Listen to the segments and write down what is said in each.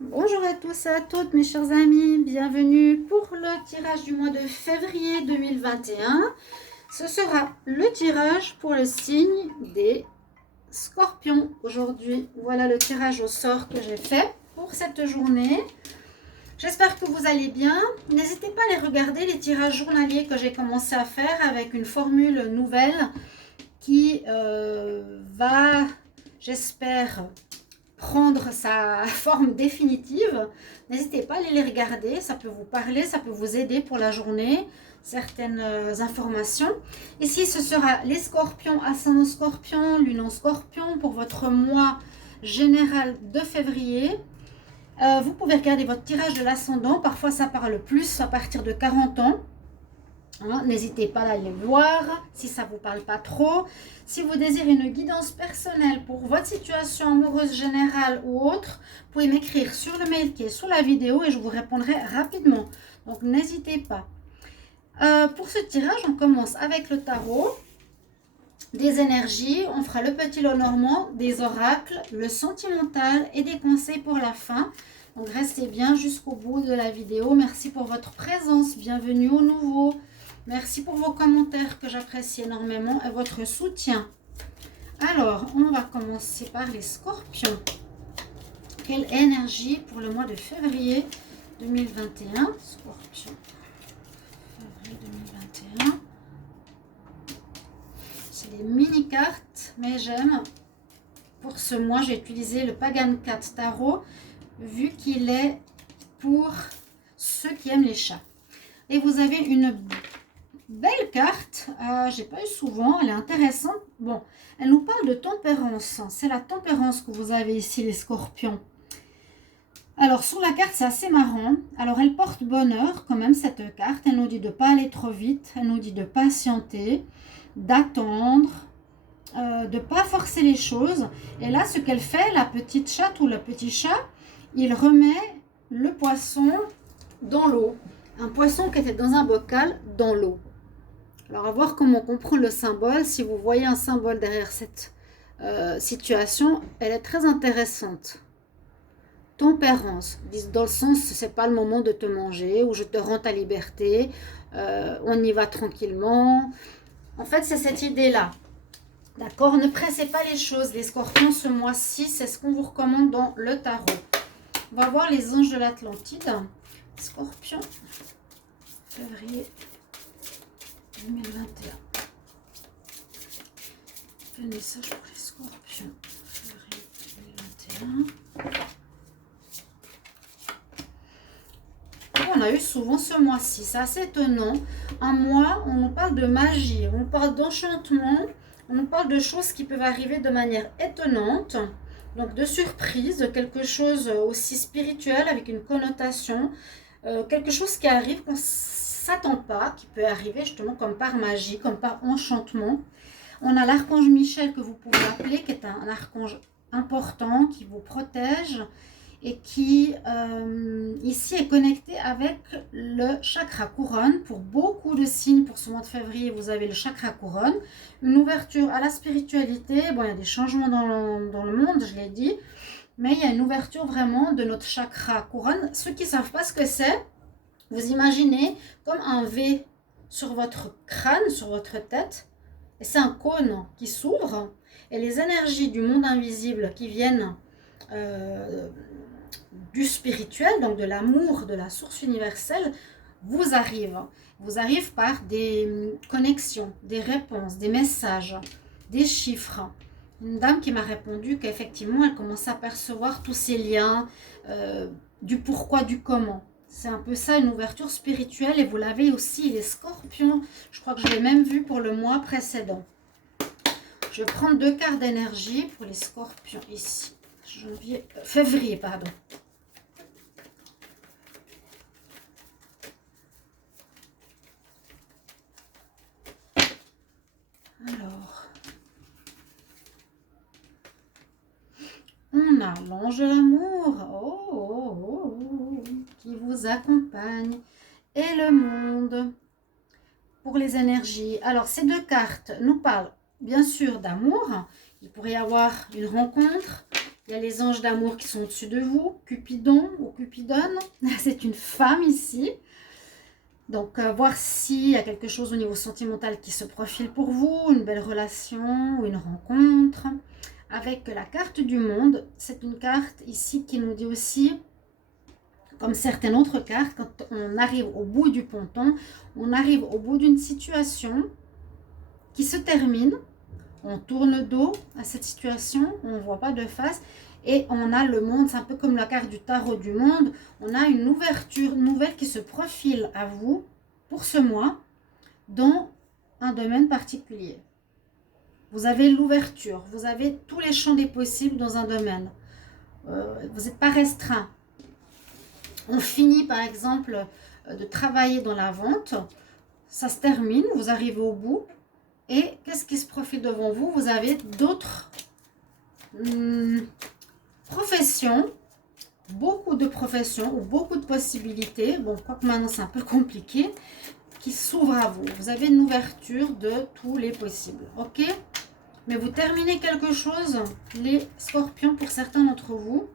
Bonjour à tous et à toutes mes chers amis, bienvenue pour le tirage du mois de février 2021. Ce sera le tirage pour le signe des scorpions aujourd'hui. Voilà le tirage au sort que j'ai fait pour cette journée. J'espère que vous allez bien. N'hésitez pas à les regarder, les tirages journaliers que j'ai commencé à faire avec une formule nouvelle qui va, j'espère, prendre sa forme définitive. N'hésitez pas à aller les regarder, ça peut vous parler, ça peut vous aider pour la journée, certaines informations. Ici, ce sera les scorpions, ascendant scorpion, lune en scorpion pour votre mois général de février. Vous pouvez regarder votre tirage de l'ascendant, parfois ça parle plus à partir de 40 ans. N'hésitez pas à aller voir si ça ne vous parle pas trop. Si vous désirez une guidance personnelle pour votre situation amoureuse générale ou autre, vous pouvez m'écrire sur le mail qui est sous la vidéo et je vous répondrai rapidement. Donc n'hésitez pas. Pour ce tirage, on commence avec le tarot, des énergies, on fera le petit lot normand, des oracles, le sentimental et des conseils pour la fin. Donc restez bien jusqu'au bout de la vidéo. Merci pour votre présence, bienvenue aux nouveaux. Merci pour vos commentaires que j'apprécie énormément et votre soutien. Alors, on va commencer par les scorpions. Quelle énergie pour le mois de février 2021? Scorpion, février 2021. C'est des mini-cartes, mais j'aime. Pour ce mois, j'ai utilisé le Pagan Cat Tarot, vu qu'il est pour ceux qui aiment les chats. Et vous avez une belle carte, j'ai pas eu souvent, elle est intéressante. Bon, elle nous parle de tempérance, c'est la tempérance que vous avez ici les scorpions. Alors sur la carte c'est assez marrant, alors elle porte bonheur quand même cette carte, elle nous dit de ne pas aller trop vite, elle nous dit de patienter, d'attendre, de ne pas forcer les choses. Et là ce qu'elle fait, la petite chatte ou le petit chat, il remet le poisson dans l'eau. Un poisson qui était dans un bocal dans l'eau. Alors, à voir comment on comprend le symbole. Si vous voyez un symbole derrière cette situation, elle est très intéressante. Tempérance, dans le sens, c'est pas le moment de te manger ou je te rends ta liberté, on y va tranquillement. En fait, c'est cette idée-là. D'accord? Ne pressez pas les choses, les scorpions, ce mois-ci, c'est ce qu'on vous recommande dans le tarot. On va voir les anges de l'Atlantide. Scorpion, février 2021. Un message pour les scorpions. Février 2021. On a eu souvent ce mois-ci. C'est assez étonnant. Un mois, on nous parle de magie, on nous parle d'enchantement, on nous parle de choses qui peuvent arriver de manière étonnante. Donc de surprise, de quelque chose aussi spirituel avec une connotation. Quelque chose qui arrive qu'on s'attend pas, qui peut arriver justement comme par magie, comme par enchantement. On a l'archange Michel que vous pouvez appeler, qui est un archange important, qui vous protège et qui ici est connecté avec le chakra couronne. Pour beaucoup de signes, pour ce mois de février, vous avez le chakra couronne, une ouverture à la spiritualité. Bon, il y a des changements dans le monde, je l'ai dit, mais il y a une ouverture vraiment de notre chakra couronne. Ceux qui ne savent pas ce que c'est, vous imaginez comme un V sur votre crâne, sur votre tête, et c'est un cône qui s'ouvre, et les énergies du monde invisible qui viennent du spirituel, donc de l'amour, de la source universelle, vous arrivent par des connexions, des réponses, des messages, des chiffres. Une dame qui m'a répondu qu'effectivement, elle commence à percevoir tous ces liens, du pourquoi, du comment. C'est un peu ça, une ouverture spirituelle. Et vous l'avez aussi, les scorpions. Je crois que je l'ai même vu pour le mois précédent. Je vais prendre 2 cartes d'énergie pour les scorpions ici. Février, pardon. Alors, on a l'ange de l'amour qui vous accompagne et le monde pour les énergies. Alors, ces 2 cartes nous parlent bien sûr d'amour. Il pourrait y avoir une rencontre, Il y a les anges d'amour qui sont au-dessus de vous, Cupidon ou Cupidonne, c'est une femme ici. Donc, voir s'il y a quelque chose au niveau sentimental qui se profile pour vous, une belle relation ou une rencontre. Avec la carte du monde, c'est une carte ici qui nous dit aussi, comme certaines autres cartes, quand on arrive au bout du ponton, on arrive au bout d'une situation qui se termine, on tourne le dos à cette situation, on ne voit pas de face, et on a le monde, c'est un peu comme la carte du tarot du monde, on a une ouverture nouvelle qui se profile à vous pour ce mois dans un domaine particulier. Vous avez l'ouverture, vous avez tous les champs des possibles dans un domaine. Vous n'êtes pas restreint. On finit par exemple de travailler dans la vente, ça se termine, vous arrivez au bout, et qu'est-ce qui se profile devant vous? Vous avez d'autres professions, beaucoup de professions ou beaucoup de possibilités, bon, quoique maintenant c'est un peu compliqué, qui s'ouvrent à vous. Vous avez une ouverture de tous les possibles, ok? Mais vous terminez quelque chose, les scorpions, pour certains d'entre vous.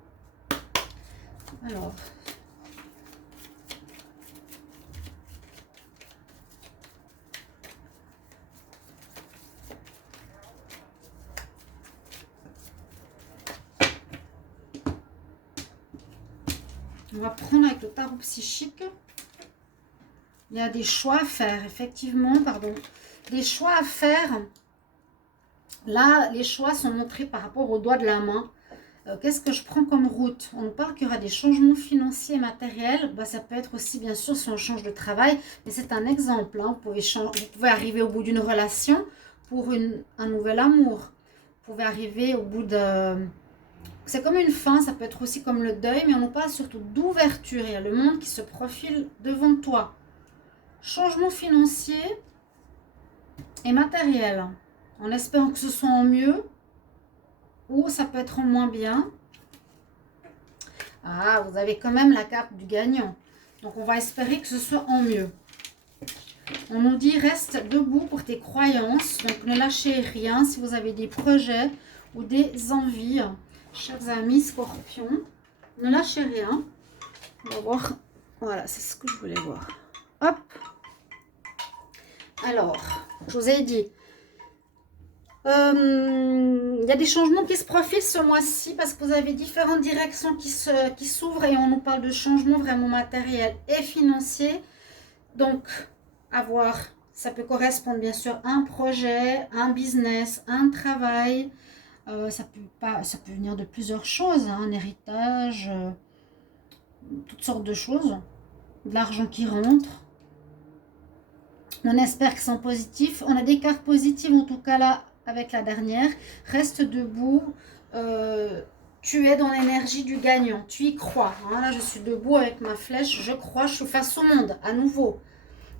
Alors, on va prendre avec le tarot psychique. Il y a des choix à faire, effectivement, pardon. Des choix à faire. Là, les choix sont montrés par rapport au doigt de la main. Qu'est-ce que je prends comme route? On nous parle qu'il y aura des changements financiers et matériels. Ça peut être aussi, bien sûr, si on change de travail. Mais c'est un exemple. Hein. Vous pouvez arriver au bout d'une relation pour un nouvel amour. Vous pouvez arriver au bout de... C'est comme une fin, ça peut être aussi comme le deuil, mais on nous parle surtout d'ouverture. Il y a le monde qui se profile devant toi. Changement financier et matériel. En espérant que ce soit en mieux, ou ça peut être en moins bien. Ah, vous avez quand même la carte du gagnant. Donc, on va espérer que ce soit en mieux. On nous dit, reste debout pour tes croyances. Donc, ne lâchez rien si vous avez des projets ou des envies. Chers amis scorpions, ne lâchez rien. On va voir. Voilà, c'est ce que je voulais voir. Hop. Alors, je vous ai dit, il y a des changements qui se profilent ce mois-ci parce que vous avez différentes directions qui s'ouvrent et on nous parle de changements vraiment matériels et financiers. Donc, à voir, ça peut correspondre bien sûr à un projet, un business, un travail. Ça peut venir de plusieurs choses, hein, un héritage, toutes sortes de choses. De l'argent qui rentre. On espère que c'est en positif. On a des cartes positives en tout cas là avec la dernière. Reste debout. Tu es dans l'énergie du gagnant. Tu y crois. Hein. Là, je suis debout avec ma flèche. Je crois. Je suis face au monde à nouveau.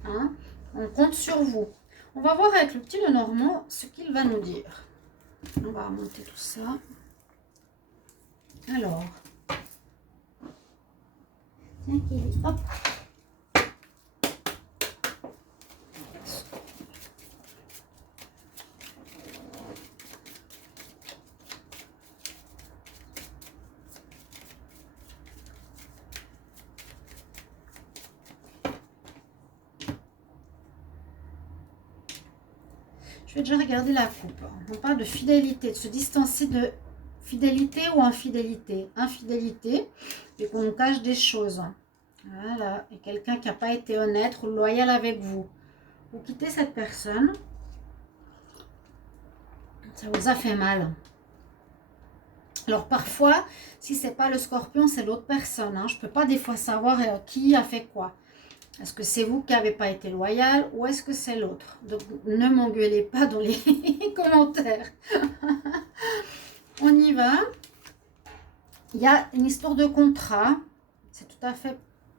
Hein. On compte sur vous. On va voir avec le petit Lenormand ce qu'il va nous dire. On va remonter tout ça. Alors. Tiens, Kelly. Hop. Je vais déjà regarder la coupe. On parle de fidélité, de se distancer de fidélité ou infidélité. Infidélité, et qu'on nous cache des choses. Voilà. Et quelqu'un qui n'a pas été honnête ou loyal avec vous. Vous quittez cette personne. Ça vous a fait mal. Alors parfois, si ce n'est pas le scorpion, c'est l'autre personne. Hein. Je ne peux pas des fois savoir qui a fait quoi. Est-ce que c'est vous qui n'avez pas été loyal ou est-ce que c'est l'autre? Donc, ne m'engueulez pas dans les commentaires. On y va. Il y a une histoire de contrat. C'est tout à fait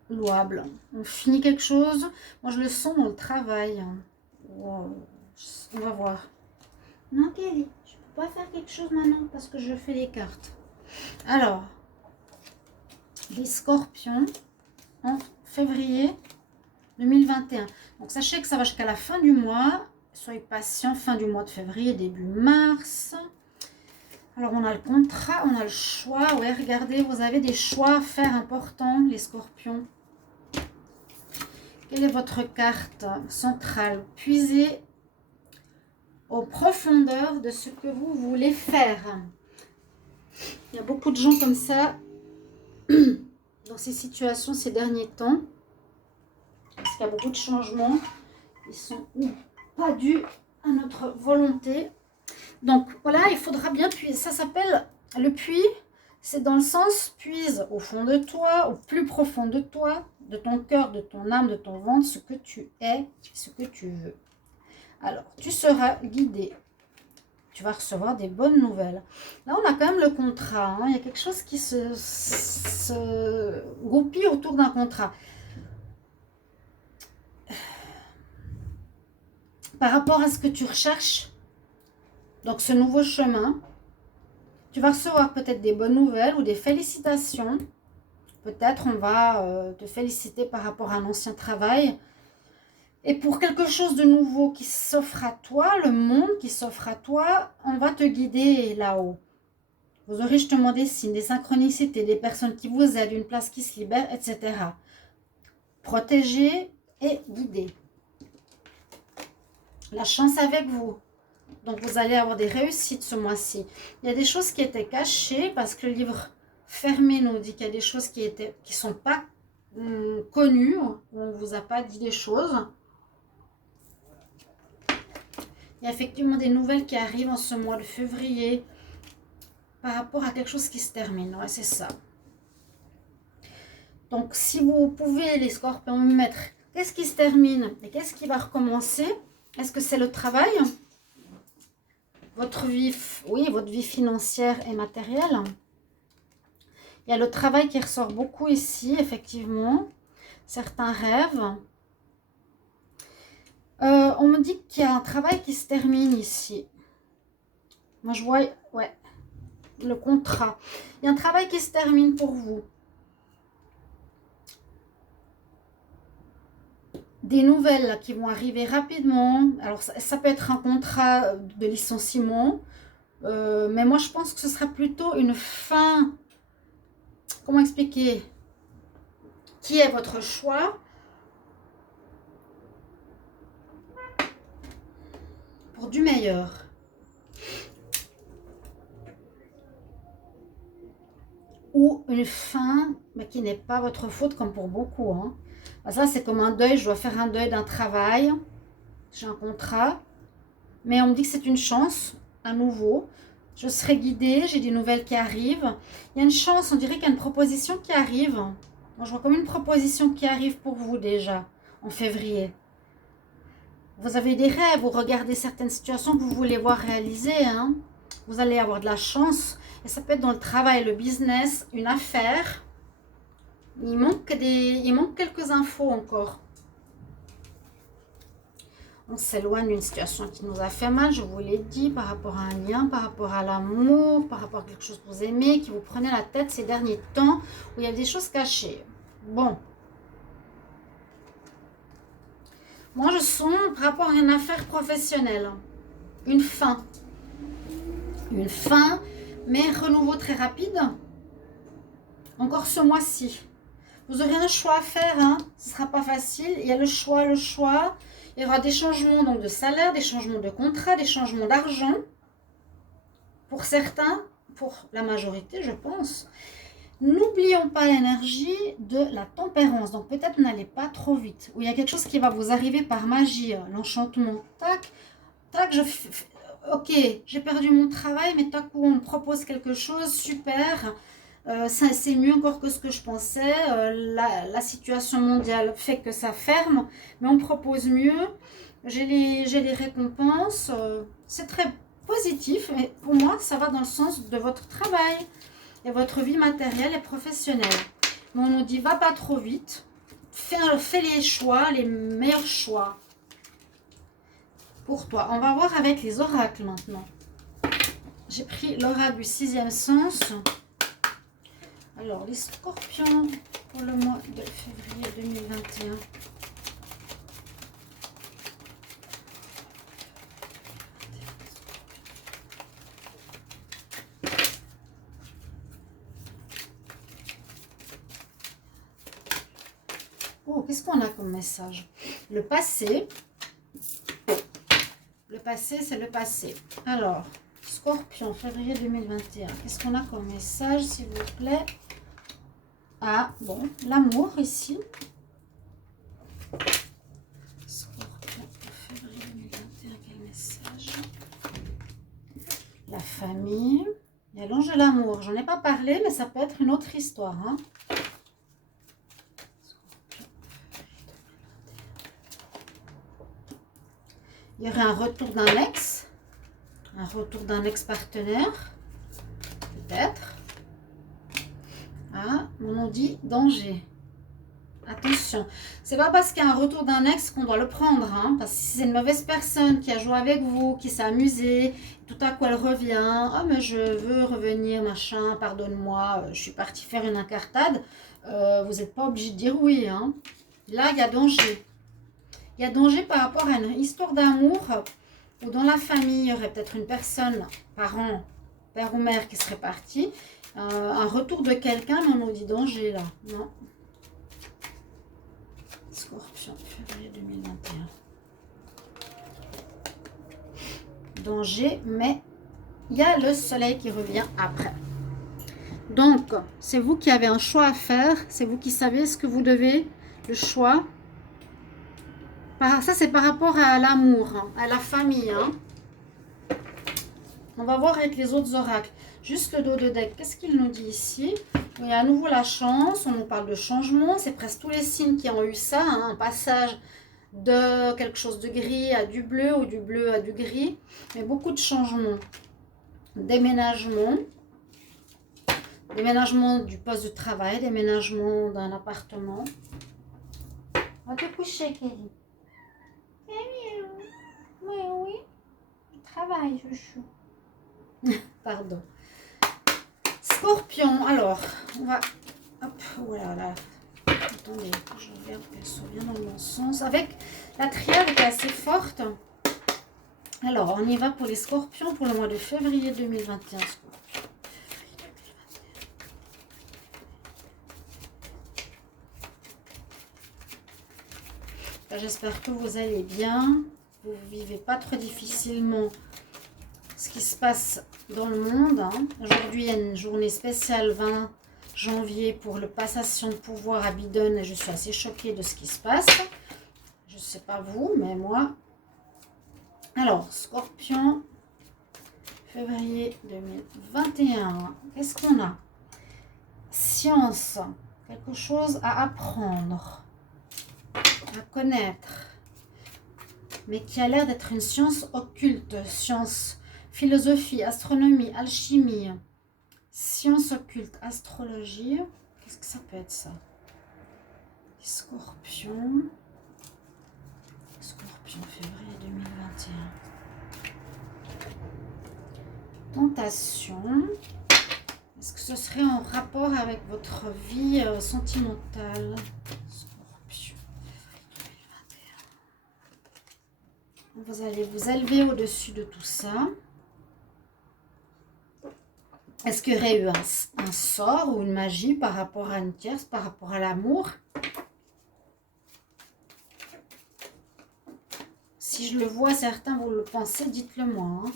louable. On finit quelque chose. Moi, je le sens dans le travail. Wow. On va voir. Non, Kelly, je ne peux pas faire quelque chose maintenant parce que je fais les cartes. Alors, les scorpions en février 2021. Donc, sachez que ça va jusqu'à la fin du mois. Soyez patients, fin du mois de février, début mars. Alors, on a le contrat, on a le choix. Ouais, regardez, vous avez des choix à faire importants, les scorpions. Quelle est votre carte centrale? Puisez aux profondeurs de ce que vous voulez faire. Il y a beaucoup de gens comme ça dans ces situations ces derniers temps. Parce qu'il y a beaucoup de changements. Ils sont pas dus à notre volonté. Donc voilà, il faudra bien puiser. Ça s'appelle le puits. C'est dans le sens puise au fond de toi, au plus profond de toi, de ton cœur, de ton âme, de ton ventre, ce que tu es, ce que tu veux. Alors, tu seras guidé. Tu vas recevoir des bonnes nouvelles. Là, on a quand même le contrat. Hein. Il y a quelque chose qui se goupille autour d'un contrat. Par rapport à ce que tu recherches, donc ce nouveau chemin, tu vas recevoir peut-être des bonnes nouvelles ou des félicitations. Peut-être on va te féliciter par rapport à un ancien travail. Et pour quelque chose de nouveau qui s'offre à toi, le monde qui s'offre à toi, on va te guider là-haut. Vous aurez justement des signes, des synchronicités, des personnes qui vous aident, une place qui se libère, etc. Protégez et guidez. La chance avec vous. Donc, vous allez avoir des réussites ce mois-ci. Il y a des choses qui étaient cachées parce que le livre fermé nous dit qu'il y a des choses qui sont pas connues. On ne vous a pas dit des choses. Il y a effectivement des nouvelles qui arrivent en ce mois de février par rapport à quelque chose qui se termine. Ouais, c'est ça. Donc, si vous pouvez, les scorpions, me mettre qu'est-ce qui se termine et qu'est-ce qui va recommencer? Est-ce que c'est le travail? Votre vie, oui, votre vie financière et matérielle. Il y a le travail qui ressort beaucoup ici, effectivement. Certains rêves. On me dit qu'il y a un travail qui se termine ici. Moi, je vois, ouais, le contrat. Il y a un travail qui se termine pour vous. Des nouvelles là, qui vont arriver rapidement. Alors, ça peut être un contrat de licenciement. Mais moi, je pense que ce sera plutôt une fin. Comment expliquer? Qui est votre choix? Pour du meilleur. Ou une fin mais qui n'est pas votre faute comme pour beaucoup. Hein. Ça, c'est comme un deuil. Je dois faire un deuil d'un travail. J'ai un contrat. Mais on me dit que c'est une chance, à nouveau. Je serai guidée, j'ai des nouvelles qui arrivent. Il y a une chance, on dirait qu'il y a une proposition qui arrive. Moi, je vois comme une proposition qui arrive pour vous déjà, en février. Vous avez des rêves, vous regardez certaines situations que vous voulez voir réalisées. Hein. Vous allez avoir de la chance. Et ça peut être dans le travail, le business, une affaire. Il manque quelques infos encore. On s'éloigne d'une situation qui nous a fait mal, je vous l'ai dit, par rapport à un lien, par rapport à l'amour, par rapport à quelque chose que vous aimez, qui vous prenait la tête ces derniers temps, où il y a des choses cachées. Bon. Moi, je sens par rapport à une affaire professionnelle. Une fin. Une fin, mais renouveau très rapide. Encore ce mois-ci. Vous aurez un choix à faire, hein. Ce ne sera pas facile. Il y a le choix. Il y aura des changements donc, de salaire, des changements de contrat, des changements d'argent. Pour certains, pour la majorité, je pense. N'oublions pas l'énergie de la tempérance. Donc peut-être n'allez pas trop vite. Ou il y a quelque chose qui va vous arriver par magie. L'enchantement. Tac, tac, ok, j'ai perdu mon travail, mais tac, on me propose quelque chose, super. C'est mieux encore que ce que je pensais. La situation mondiale fait que ça ferme, mais on me propose mieux. J'ai les récompenses. C'est très positif, mais pour moi, ça va dans le sens de votre travail et votre vie matérielle et professionnelle. Mais on nous dit, va pas trop vite. Fais les choix, les meilleurs choix pour toi. On va voir avec les oracles maintenant. J'ai pris l'oracle du 6e sens. Alors, les scorpions pour le mois de février 2021. Oh, qu'est-ce qu'on a comme message? Le passé. Le passé, c'est le passé. Alors, Scorpion, février 2021. Qu'est-ce qu'on a comme message, s'il vous plaît? Ah, bon, l'amour ici. Scorpion, février 2021, quel message? La famille. Il y a l'ange de l'amour. J'en ai pas parlé, mais ça peut être une autre histoire. Hein. Il y aurait un retour d'un ex. Un retour d'un ex-partenaire. Peut-être. Ah, on nous dit danger. Attention, c'est pas parce qu'il y a un retour d'un ex qu'on doit le prendre, hein, parce que si c'est une mauvaise personne qui a joué avec vous, qui s'est amusée, tout à coup elle revient, oh mais je veux revenir, machin, pardonne-moi, je suis partie faire une incartade, vous n'êtes pas obligé de dire oui, hein. Là il y a danger. Il y a danger par rapport à une histoire d'amour, où dans la famille il y aurait peut-être une personne, parent, père ou mère qui serait parti, un retour de quelqu'un, mais on nous dit danger là, non. Scorpion, février 2021. Danger, mais il y a le soleil qui revient après. Donc, c'est vous qui avez un choix à faire. C'est vous qui savez ce que vous devez, le choix. Ça, c'est par rapport à l'amour, hein, à la famille. Hein. On va voir avec les autres oracles. Juste le dos de deck. Qu'est-ce qu'il nous dit ici? Il y a à nouveau la chance. On nous parle de changement. C'est presque tous les signes qui ont eu ça. Hein, un passage de quelque chose de gris à du bleu ou du bleu à du gris. Mais beaucoup de changements. Déménagement. Déménagement du poste de travail. Déménagement d'un appartement. Va te coucher, Kelly. Oui, oui. Je travaille, chouchou. Pardon. Scorpion, alors, on va... Hop, voilà. Attendez, je regarde qu'elle soit bien dans le bon sens. Avec la triade qui est assez forte. Alors, on y va pour les scorpions pour le mois de février 2021. J'espère que vous allez bien. Vous ne vivez pas trop difficilement ce qui se passe dans le monde. Hein. Aujourd'hui, il y a une journée spéciale 20 janvier pour le passation de pouvoir à Bidon et je suis assez choquée de ce qui se passe. Je ne sais pas vous, mais moi. Alors, Scorpion, février 2021. Qu'est-ce qu'on a? Science, quelque chose à apprendre, à connaître, mais qui a l'air d'être une science occulte, science, philosophie, astronomie, alchimie, science occulte, astrologie. Qu'est-ce que ça peut être ça? Scorpion, février 2021. Tentation. Est-ce que ce serait en rapport avec votre vie sentimentale? Scorpion, février 2021. Vous allez vous élever au-dessus de tout ça. Est-ce qu'il y aurait eu un sort ou une magie par rapport à une tierce, par rapport à l'amour? Si je le vois, certains vous le pensez, dites-le moi. Hein.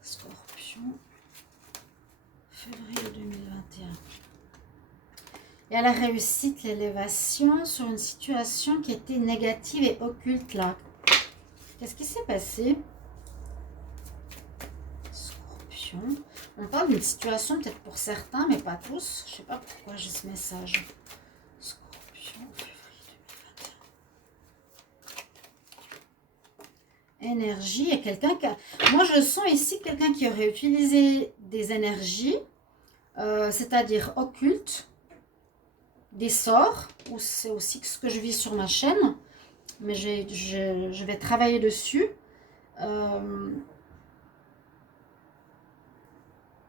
Scorpion, février 2021. Et à la réussite, l'élévation sur une situation qui était négative et occulte là. Qu'est-ce qui s'est passé? Scorpion. On parle d'une situation peut-être pour certains, mais pas tous. Je ne sais pas pourquoi j'ai ce message. Scorpion, février 2021. Énergie et quelqu'un qui a... Moi, je sens ici quelqu'un qui aurait utilisé des énergies, c'est-à-dire occultes, des sorts, ou c'est aussi ce que je vis sur ma chaîne, mais je vais travailler dessus.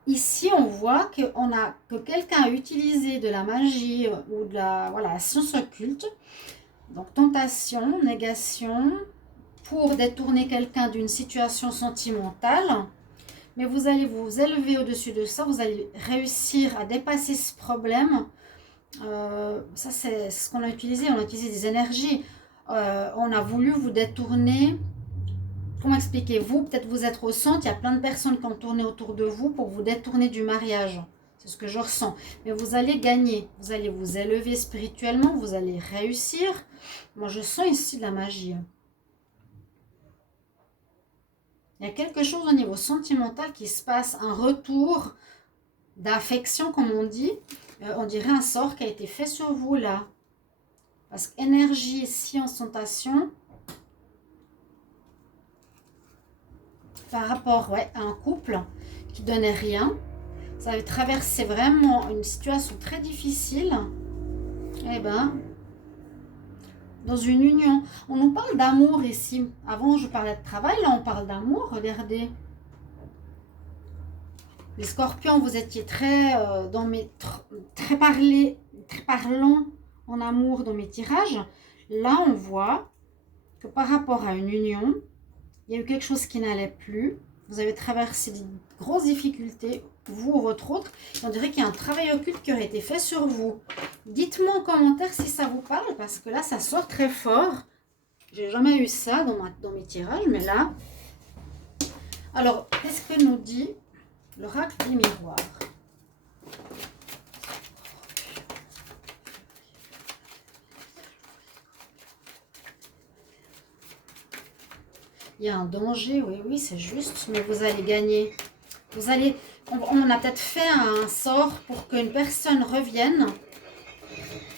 Ici, on voit que quelqu'un a utilisé de la magie ou de la science occulte, donc tentation, négation, pour détourner quelqu'un d'une situation sentimentale. Mais vous allez vous élever au-dessus de ça, vous allez réussir à dépasser ce problème Ça, c'est ce qu'on a utilisé. On a utilisé des énergies. On a voulu vous détourner. Comment expliquer? Vous, peut-être vous êtes au centre, il y a plein de personnes qui ont tourné autour de vous pour vous détourner du mariage. C'est ce que je ressens. Mais vous allez gagner. Vous allez vous élever spirituellement. Vous allez réussir. Moi, je sens ici de la magie. Il y a quelque chose au niveau sentimental qui se passe. Un retour d'affection, comme on dit. On dirait un sort qui a été fait sur vous, là. Parce qu'énergie ici en sensation. Par rapport à un couple qui donnait rien. Vous avez traversé vraiment une situation très difficile. Eh ben, dans une union. On nous parle d'amour ici. Avant, je parlais de travail. Là, on parle d'amour. Regardez. Les scorpions, vous étiez très, très parlant en amour dans mes tirages. Là, on voit que par rapport à une union, il y a eu quelque chose qui n'allait plus. Vous avez traversé de grosses difficultés, vous ou votre autre. Et on dirait qu'il y a un travail occulte qui aurait été fait sur vous. Dites-moi en commentaire si ça vous parle, parce que là, ça sort très fort. J'ai jamais eu ça dans mes tirages, mais là... Alors, qu'est-ce que nous dit l'oracle des miroirs? Il y a un danger, oui, c'est juste, mais vous allez gagner. Vous allez, on a peut-être fait un sort pour qu'une personne revienne,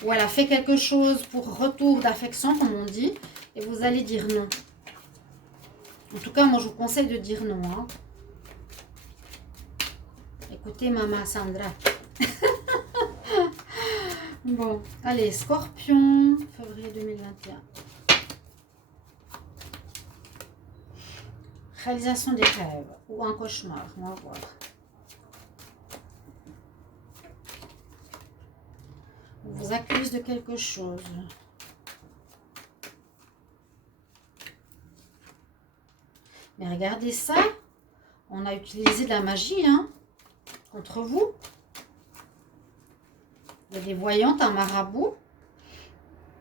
ou elle a fait quelque chose pour retour d'affection, comme on dit, et vous allez dire non. En tout cas, moi, je vous conseille de dire non. Hein. Écoutez, Maman Sandra. Bon, allez, Scorpion, février 2021. Réalisation des rêves ou un cauchemar, on va voir. On vous accuse de quelque chose. Mais regardez ça, on a utilisé de la magie contre vous. Il y a des voyantes, un marabout.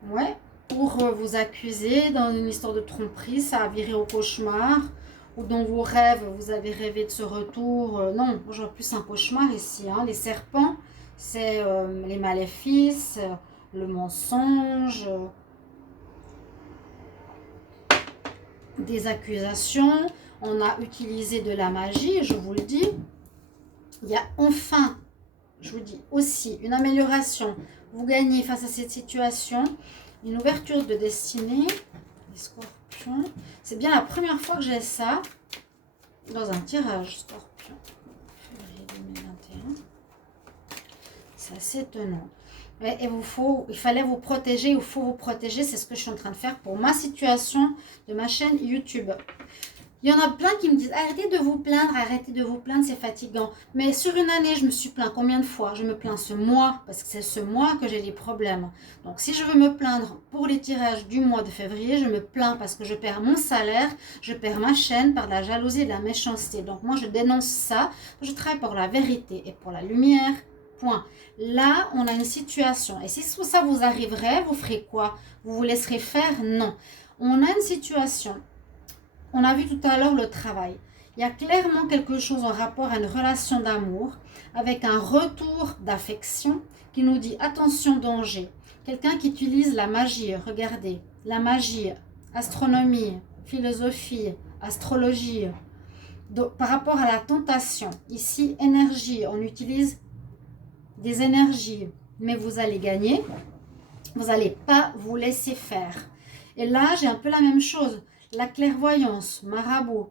Ouais, pour vous accuser dans une histoire de tromperie, ça a viré au cauchemar. Ou dans vos rêves, vous avez rêvé de ce retour. Non, je vois plus un cauchemar ici. Les serpents, c'est les maléfices, le mensonge, des accusations. On a utilisé de la magie, je vous le dis. Il y a enfin, je vous dis aussi, une amélioration. Vous gagnez face à cette situation, une ouverture de destinée. Les scorpions. C'est bien la première fois que j'ai ça dans un tirage scorpion. Février 2021. C'est assez étonnant. Et il fallait vous protéger, il faut vous protéger. C'est ce que je suis en train de faire pour ma situation de ma chaîne YouTube. Il y en a plein qui me disent arrêtez de vous plaindre, c'est fatigant. Mais sur une année, je me suis plaint combien de fois? Je me plains ce mois, parce que c'est ce mois que j'ai des problèmes. Donc si je veux me plaindre pour les tirages du mois de février, je me plains parce que je perds mon salaire, je perds ma chaîne par la jalousie et la méchanceté. Donc moi, je dénonce ça, je travaille pour la vérité et pour la lumière. Point. Là, on a une situation. Et si ça vous arriverait, vous ferez quoi? Vous vous laisserez faire? Non. On a une situation. On a vu tout à l'heure le travail. Il y a clairement quelque chose en rapport à une relation d'amour avec un retour d'affection qui nous dit attention danger. Quelqu'un qui utilise la magie, regardez, la magie, astronomie, philosophie, astrologie. Donc, par rapport à la tentation, ici énergie, on utilise des énergies, mais vous allez gagner, vous n'allez pas vous laisser faire. Et là, j'ai un peu la même chose. La clairvoyance, marabout,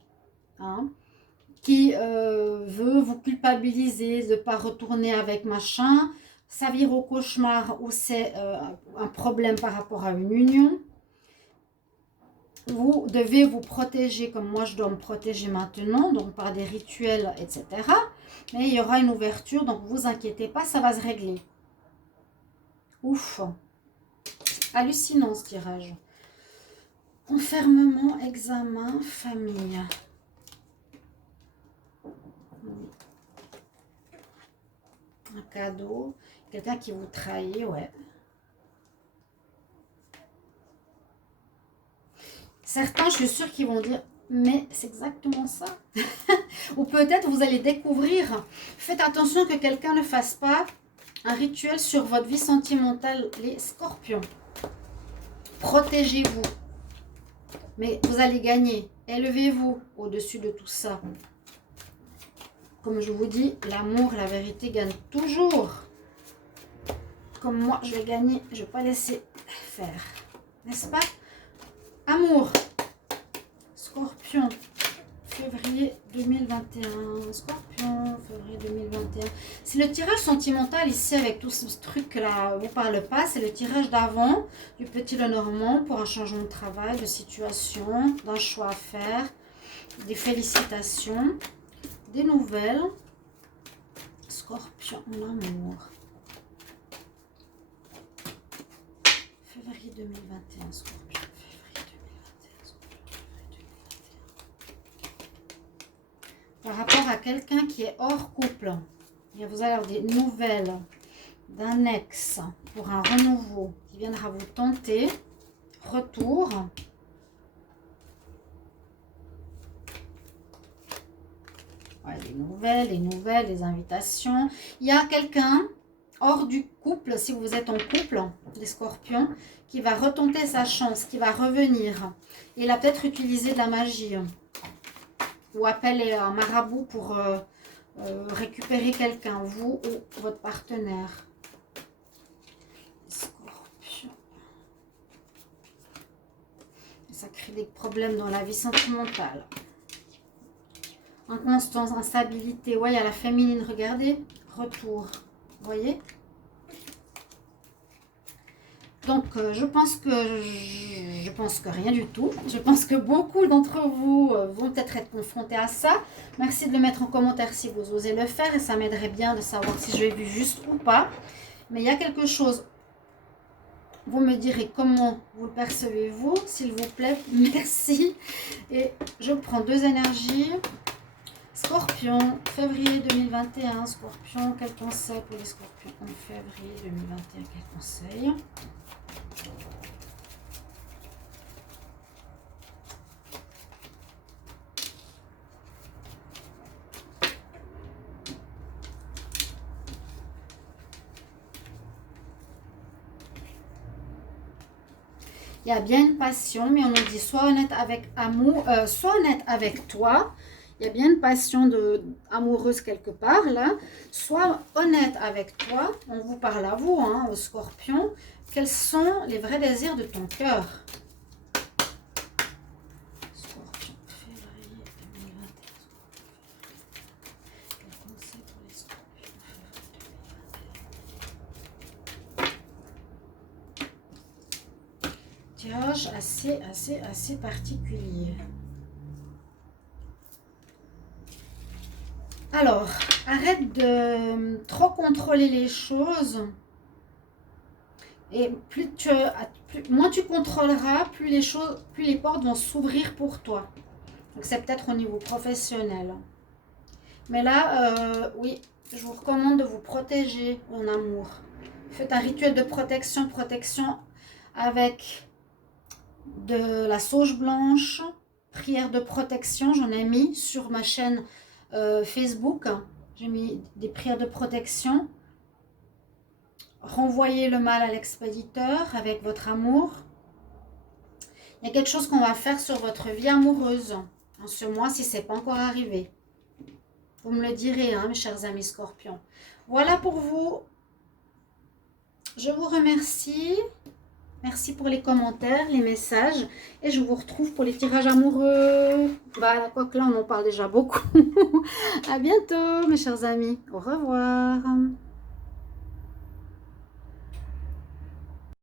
qui veut vous culpabiliser de ne pas retourner avec machin, ça vire au cauchemar ou c'est un problème par rapport à une union. Vous devez vous protéger comme moi je dois me protéger maintenant, donc par des rituels, etc. Mais il y aura une ouverture, donc ne vous inquiétez pas, ça va se régler. Ouf, hallucinant ce tirage. Enfermement, examen, famille. Un cadeau. Quelqu'un qui vous trahit, ouais. Certains, je suis sûre qu'ils vont dire, mais c'est exactement ça. Ou peut-être vous allez découvrir. Faites attention que quelqu'un ne fasse pas un rituel sur votre vie sentimentale, les scorpions. Protégez-vous. Mais vous allez gagner. Élevez-vous au-dessus de tout ça. Comme je vous dis, l'amour, la vérité gagne toujours. Comme moi, je vais gagner. Je ne vais pas laisser faire. N'est-ce pas? Amour. Scorpion. Février 2021. Scorpion. Février 2021. C'est le tirage sentimental ici avec tout ce truc-là. Vous parle pas. C'est le tirage d'avant du petit Lenormand pour un changement de travail, de situation, d'un choix à faire, des félicitations, des nouvelles. Scorpion en amour. Février 2021, Scorpion. Février 2021, Scorpion. Février 2021. Par rapport à quelqu'un qui est hors couple, vous allez avoir des nouvelles d'un ex pour un renouveau qui viendra vous tenter. Retour. Ouais, des invitations. Il y a quelqu'un hors du couple, si vous êtes en couple, des scorpions, qui va retenter sa chance, qui va revenir. Il a peut-être utilisé de la magie ou appelé un marabout pour récupérer quelqu'un, vous ou votre partenaire. Scorpion. Ça crée des problèmes dans la vie sentimentale. Inconstance, instabilité. Ouais, il y a la féminine, regardez. Retour. Vous voyez? Donc, je pense que rien du tout. Je pense que beaucoup d'entre vous vont peut-être être confrontés à ça. Merci de le mettre en commentaire si vous osez le faire. Et ça m'aiderait bien de savoir si je l'ai vu juste ou pas. Mais il y a quelque chose. Vous me direz comment vous le percevez-vous, s'il vous plaît. Merci. Et je prends deux énergies. Scorpion, février 2021. Scorpion, quel conseil pour les scorpions en février 2021? Quel conseil? Il y a bien une passion, mais on nous dit sois honnête avec amour, sois honnête avec toi. Il y a bien une passion amoureuse quelque part là. Sois honnête avec toi. On vous parle à vous, hein, au scorpion. Quels sont les vrais désirs de ton cœur? Scorpion, février 2021. Quel conseil pour les scorpions février 2021? Tirage assez particulier. Alors, arrête de trop contrôler les choses. Et moins tu contrôleras, plus les portes vont s'ouvrir pour toi. Donc, c'est peut-être au niveau professionnel. Mais là, oui, je vous recommande de vous protéger en amour. Faites un rituel de protection avec de la sauge blanche, prière de protection. J'en ai mis sur ma chaîne Facebook. J'ai mis des prières de protection. Renvoyez le mal à l'expéditeur avec votre amour. Il y a quelque chose qu'on va faire sur votre vie amoureuse en ce mois si ce n'est pas encore arrivé. Vous me le direz, hein, mes chers amis scorpions. Voilà pour vous. Je vous remercie. Merci pour les commentaires, les messages. Et je vous retrouve pour les tirages amoureux. Bah, quoique là, on en parle déjà beaucoup. À bientôt, mes chers amis. Au revoir.